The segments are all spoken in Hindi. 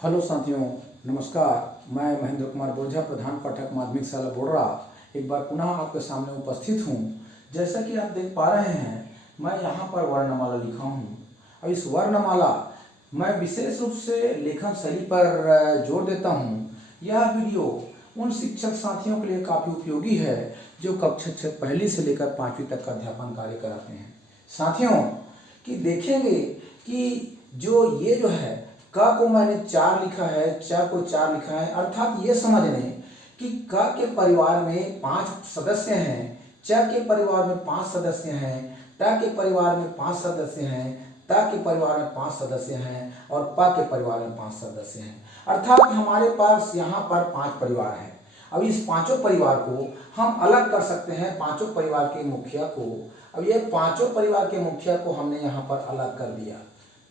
हेलो साथियों, नमस्कार। मैं महेंद्र कुमार बोझा, प्रधान पाठक माध्यमिक शाला बोडरा, एक बार पुनः आपके सामने उपस्थित हूँ। जैसा कि आप देख पा रहे हैं, मैं यहाँ पर वर्णमाला लिखा हूँ और इस वर्णमाला मैं विशेष रूप से लेखन शैली पर जोर देता हूँ। यह वीडियो उन शिक्षक साथियों के लिए काफ़ी उपयोगी है जो कक्षा पहली से लेकर 5वीं तक का अध्यापन कार्य कराते हैं। साथियों कि देखेंगे कि ये जो है क को मैंने 4 लिखा है, च को 4 लिखा है, अर्थात ये समझ लें कि क के परिवार में 5 सदस्य हैं, च के परिवार में 5 सदस्य हैं, ट के परिवार में 5 सदस्य हैं, त के परिवार में 5 सदस्य हैं और प के परिवार में 5 सदस्य हैं। अर्थात हमारे पास यहाँ पर 5 परिवार हैं। अब इस पांचों परिवार को हम अलग कर सकते हैं, पांचों परिवार के मुखिया को। अब ये पांचों परिवार के मुखिया को हमने यहाँ पर अलग कर दिया।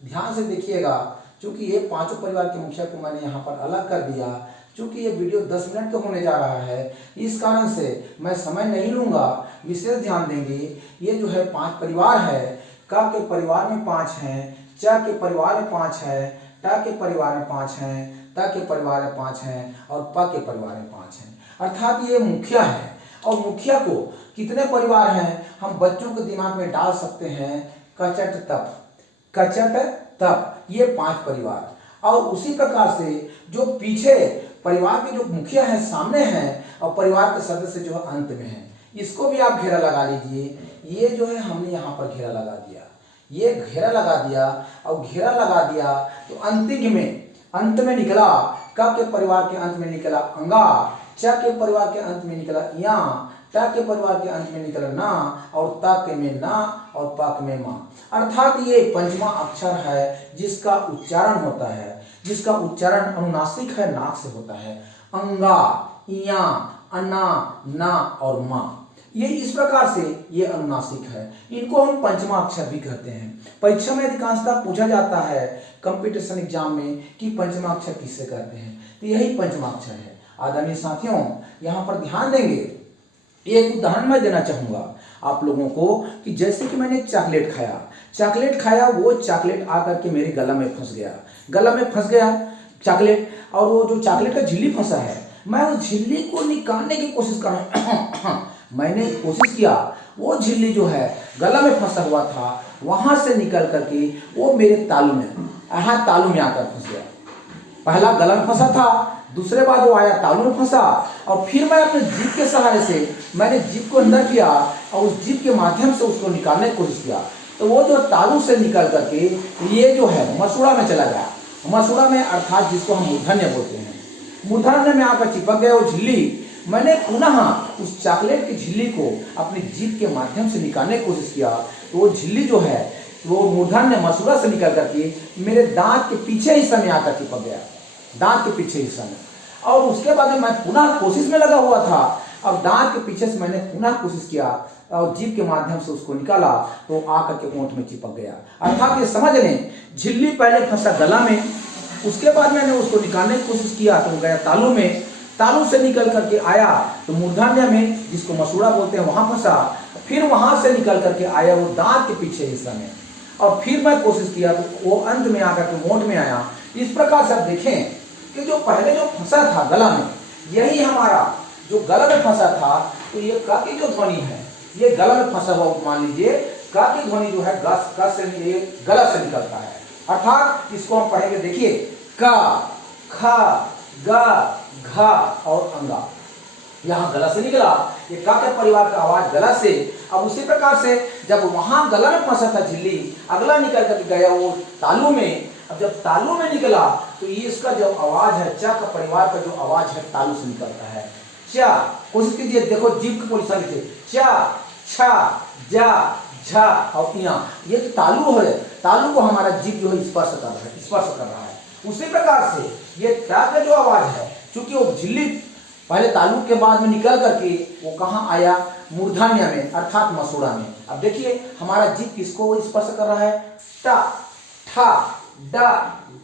ध्यान से देखिएगा, क्योंकि ये पांचों परिवार के मुखिया को मैंने यहाँ पर अलग कर दिया। क्योंकि ये वीडियो 10 मिनट का होने जा रहा है, इस कारण से मैं समय नहीं लूँगा, विशेष ध्यान देंगे। ये जो है 5 परिवार है। क के परिवार में 5 हैं, च के परिवार में 5 है, ट के परिवार में 5 हैं, त के परिवार में 5 हैं और प के परिवार में 5 हैं। अर्थात ये मुखिया है। और मुखिया को कितने परिवार हैं हम बच्चों के दिमाग में डाल सकते हैं, कचट तप, ये 5 परिवार। और उसी प्रकार से जो पीछे परिवार के जो मुखिया है सामने हैं और परिवार के सदस्य जो है अंत में हैं, इसको भी आप घेरा लगा लीजिए। ये जो है हमने यहाँ पर घेरा लगा दिया, ये घेरा लगा दिया और घेरा लगा दिया तो अंत में निकला, क के परिवार के अंत में निकला अंगा, च के परिवार के अंत में निकला या, ट के परिवार के अंत में निकला ना और त के में ना और प में मा। अर्थात ये पंचमा अक्षर है जिसका उच्चारण होता है, जिसका उच्चारण अनुनासिक है, नाक से होता है। अंगा, या, अना, ना और मा। ये इस प्रकार से ये अनुनासिक है। इनको हम पंचमा अक्षर भी कहते हैं। परीक्षा में अधिकांशतः पूछा जाता है कंपटीशन एग्जाम में कि पंचमा अक्षर किससे कहते हैं, तो यही पंचमा अक्षर है। आदरणीय साथियों, यहाँ पर ध्यान देंगे। एक उदाहरण मैं देना चाहूंगा आप लोगों को कि जैसे कि मैंने चॉकलेट खाया, वो चॉकलेट आकर के मेरे गला में फंस गया चॉकलेट, और वो जो चॉकलेट का झिल्ली फंसा है, मैं उस झिल्ली को निकालने की कोशिश कर रहा हूँ। मैंने कोशिश किया, वो झिल्ली जो है गला में फंसा हुआ था, वहां से निकल करके वो मेरे तालू में आकर फंस गया। पहला गला में फंसा था, दूसरे बार वो आया तालू में फंसा, और फिर मैं अपने जीभ के सहारे से मैंने जीभ को अंदर किया और उस जीभ के माध्यम से उसको निकालने की कोशिश किया, तो वो जो तालू से निकल करके ये जो है मसूड़ा में चला गया। मसूड़ा में अर्थात जिसको हम मूर्धन्य बोलते हैं, मूर्धन्य में आकर चिपक गया वो झिल्ली। मैंने पुनः उस चॉकलेट की झिल्ली को अपनी जीभ के माध्यम से निकालने की कोशिश किया, तो वो झिल्ली जो है वो मूर्धन्य मसूड़ा से निकल करके मेरे दांत के पीछे हिस्से में आकर चिपक गया, दांत के पीछे हिस्सा में। और उसके बाद मैं पुनः कोशिश में लगा हुआ था, अब दांत के पीछे से मैंने पुनः कोशिश किया और जीभ के माध्यम से उसको निकाला, तो आकर के ओंठ में चिपक गया। अर्थात ये समझ लें, झिल्ली पहले फंसा गला में, उसके बाद मैंने उसको निकालने की कोशिश किया तो गया तालू में, तालू से निकल करके आया तो मूर्धन्य में जिसको मसूड़ा बोलते हैं वहां फंसा, फिर वहां से निकल करके आया वो दांत के पीछे हिस्सा में, और फिर मैं कोशिश किया तो वो अंत में आकर के ओंठ में आया। इस प्रकार से आप देखें कि जो पहले जो फंसा था गला में, यही हमारा जो गला में फंसा था, तो ये क की जो ध्वनि है ये गला में फंसा हुआ, मान लीजिए क की ध्वनि जो है ग से ये गला से निकलता है। अर्थात इसको हम पढ़ेंगे, देखिए क, ख, ग, घ और अंगा, यहाँ गला से निकला, ये क के परिवार का आवाज गला से। अब उसी प्रकार से जब वहां गला में फंसा था झिल्ली, अगला निकल कर गया वो तालू में। अब जब तालू में निकला तो ये इसका जो आवाज है, च का परिवार का जो आवाज है तालू से निकलता है। च, कोशिश कीजिए, देखो जीभ की पोजीशन लीजिए, च, छ, जा, झ और या, ये जो तालू है, तालू को हमारा जीभ जो है स्पर्श कर रहा है। उसी प्रकार से ये ट का जो आवाज है, चूंकि वो झिल्ली पहले तालु के बाद में निकल करके वो कहाँ आया, मूर्धन्य में अर्थात मसूड़ा में। अब देखिए हमारा जीभ किसको स्पर्श कर रहा है, ट, ठ, ड,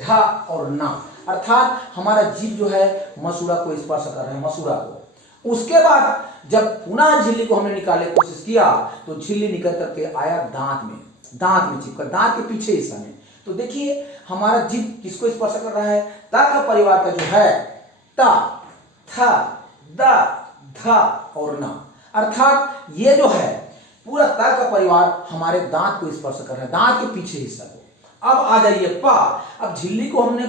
ढ और न, अर्थात हमारा जीभ जो है मसूड़ा को स्पर्श कर रहा है, मसूड़ा को। उसके बाद जब पुनः झिल्ली को हमने निकालने की कोशिश किया तो झिल्ली निकल करके आया दांत में चिपका, दांत के पीछे हिस्सा में। तो देखिए हमारा जीभ किसको स्पर्श कर रहा है, ता का परिवार का जो है ता, था, दा, धा और ना, अर्थात ये जो है पूरा ता का परिवार हमारे दांत को स्पर्श कर रहा है, दांत के पीछे हिस्सा को। अब आ जाइए पा। अब झिल्ली को हमने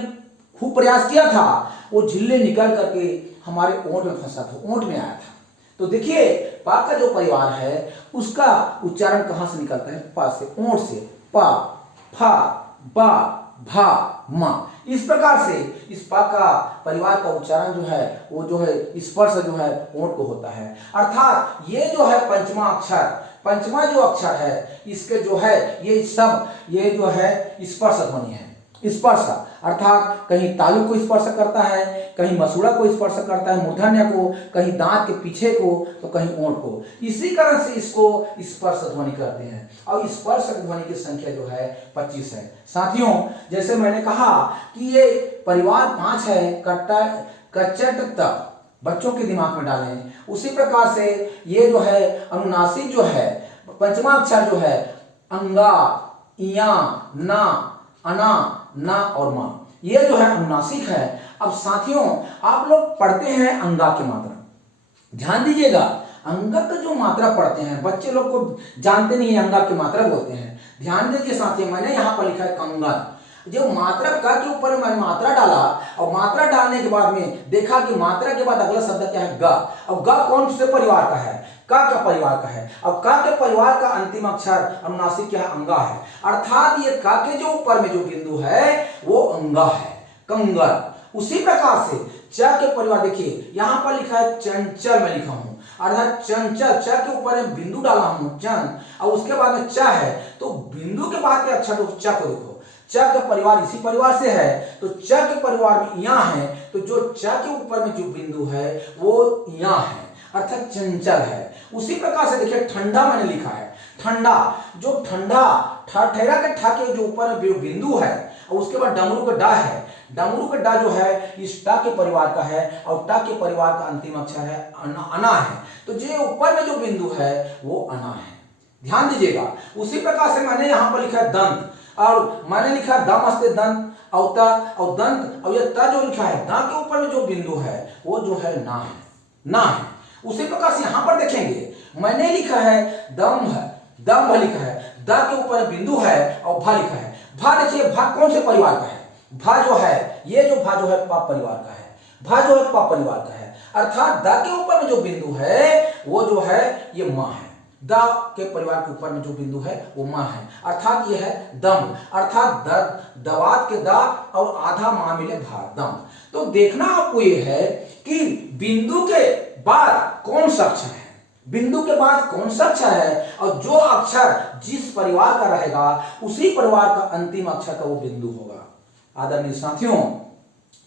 खूब प्रयास किया था, वो झिल्ली निकल करके हमारे ओंठ में फंसा था, ओंठ में आया था। तो देखिए पा का जो परिवार है उसका उच्चारण कहां से निकलता है, पा से, ओंठ से, पा, फा, बा, भा, मा। इस प्रकार से इस पा का परिवार का उच्चारण जो है वो जो है स्पर्श जो है ओंठ को होता है। अर्थात ये जो है पंचमा अक्षर, पंचमा जो अक्षर है इसके जो है ये सब ये जो है स्पर्श ध्वनि है। स्पर्श अर्थात कहीं तालु को स्पर्श करता है, कहीं मसूड़ा को स्पर्श करता है, मूर्धन्य को, कहीं दांत के पीछे को, तो कहीं ओंठ को। इसी कारण से इसको स्पर्श ध्वनि करते हैं। और स्पर्श ध्वनि की संख्या जो है 25 है। साथियों जैसे मैंने कहा कि ये परिवार 5 है, कट्टा, कचट, तप, बच्चों के दिमाग में डालें। उसी प्रकार से ये जो है अनुनासिक जो है पंचमा अक्षर जो है अंगा, इया, ना, अना, ना और मा, ये जो है अनुनासिक है। अब साथियों आप लोग पढ़ते हैं अंगा की मात्रा, ध्यान दीजिएगा अंगा का जो मात्रा पढ़ते हैं बच्चे लोग को जानते नहीं है अंगा की मात्रा बोलते हैं। ध्यान दीजिए साथियों, मैंने यहाँ पर लिखा है कंगन। जो मात्रा का के ऊपर मैंने मात्रा डाला और मात्रा डालने के बाद में देखा कि मात्रा के बाद अगला शब्द क्या है, ग। अब ग कौन से परिवार का है, का परिवार का है। अब का के परिवार का अंतिम अक्षर अनुनासिक क्या है, अंगा है। अर्थात ये का के जो ऊपर में जो बिंदु है वो अंगा है, कंगन। उसी प्रकार से च के परिवार देखिए यहाँ पर लिखा है चंचल, मैं लिखा हूं अर्थात चंचल, च के ऊपर में बिंदु डाला हूं चन और उसके बाद में च है, तो बिंदु के बाद के अक्षर च को देखो, च का परिवार इसी परिवार से है, तो च के परिवार में या है, तो जो च के ऊपर में जो बिंदु है वो या है अर्थात चंचल है। उसी प्रकार से देखिए ठंडा मैंने लिखा है, ठंडा, जो ठंडा ठहरा के ठा के जो ऊपर में बिंदु है और उसके बाद डमरू का डा है, डमरू का डा जो है इस टा के परिवार का है और टा के परिवार का अंतिम अक्षर है अना है, तो जो ऊपर में जो बिंदु है वो अना है, ध्यान दीजिएगा। उसी प्रकार से मैंने यहाँ पर लिखा है दंत और मैंने लिखा है दम अस्ते दंत और दंत और ये त जो लिखा है दा के ऊपर में जो बिंदु है वो जो है ना है, ना है। उसी प्रकार से यहाँ पर देखेंगे मैंने लिखा है दम है, दम लिखा है, दा के ऊपर बिंदु है और भा लिखा है। भा देखिए भा कौन से परिवार का है, भा जो है ये जो भा जो है पा परिवार का है, भा जो है पा परिवार का है। अर्थात दा के ऊपर में जो बिंदु है वो जो है ये माँ है, दा के परिवार के ऊपर में जो बिंदु है वो माँ है। अर्थात ये है दम, अर्थात दवात के दा और आधा माँ मिले भा, दम। तो देखना आपको ये है कि बिंदु के बाद कौन सा अक्षर है, बिंदु के बाद कौन सा अक्षर है और जो अक्षर जिस परिवार का रहेगा उसी परिवार का अंतिम अक्षर का वो बिंदु होगा। आदरणीय साथियों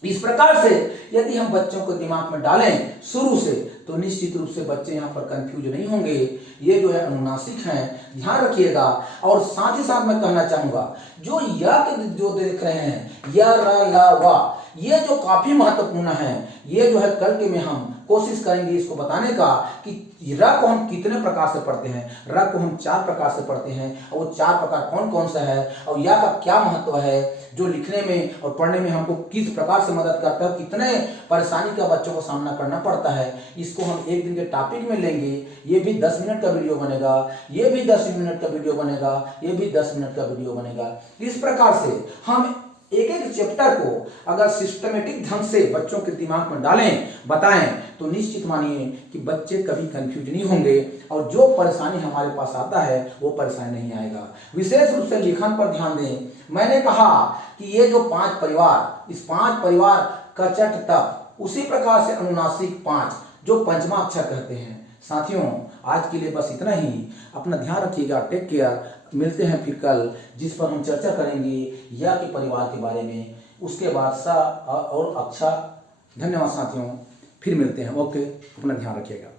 इस प्रकार से यदि हम बच्चों को दिमाग में डालें शुरू से तो निश्चित रूप से बच्चे यहाँ पर कंफ्यूज नहीं होंगे। ये जो है अनुनासिक हैं, ध्यान रखिएगा। और साथ ही साथ मैं कहना चाहूंगा जो य के जो देख रहे हैं य र ल व, ये जो काफी महत्वपूर्ण है। ये जो है कल के में हम कोशिश करेंगे इसको बताने का कि र को हम कितने प्रकार से पढ़ते हैं। र को हम 4 प्रकार से पढ़ते हैं और वो 4 प्रकार कौन कौन सा है और या का क्या महत्व है, जो लिखने में और पढ़ने में हमको किस प्रकार से मदद करता है, कितने परेशानी का बच्चों को सामना करना पड़ता है। इसको हम एक दिन के टॉपिक में लेंगे। ये भी 10 मिनट का वीडियो बनेगा, ये भी 10 मिनट का वीडियो बनेगा, ये भी 10 मिनट का वीडियो बनेगा। इस प्रकार से हम एक एक चैप्टर को अगर सिस्टमेटिक ढंग से बच्चों के दिमाग में डालें, बताएं, तो निश्चित मानिए कि बच्चे कभी कंफ्यूज नहीं होंगे और जो परेशानी हमारे पास आता है वो परेशानी नहीं आएगा। विशेष रूप से लिखन पर ध्यान दें। मैंने कहा कि ये जो 5 परिवार, इस 5 परिवार कचट तप, उसी प्रकार से अनुनासिक 5 जो पंचमा अक्षर कहते हैं। साथियों आज के लिए बस इतना ही। अपना ध्यान रखिएगा, टेक केयर। मिलते हैं फिर कल, जिस पर हम चर्चा करेंगे या के परिवार के बारे में, उसके बाद सा और अच्छा। धन्यवाद साथियों, फिर मिलते हैं। ओके, अपना ध्यान रखिएगा।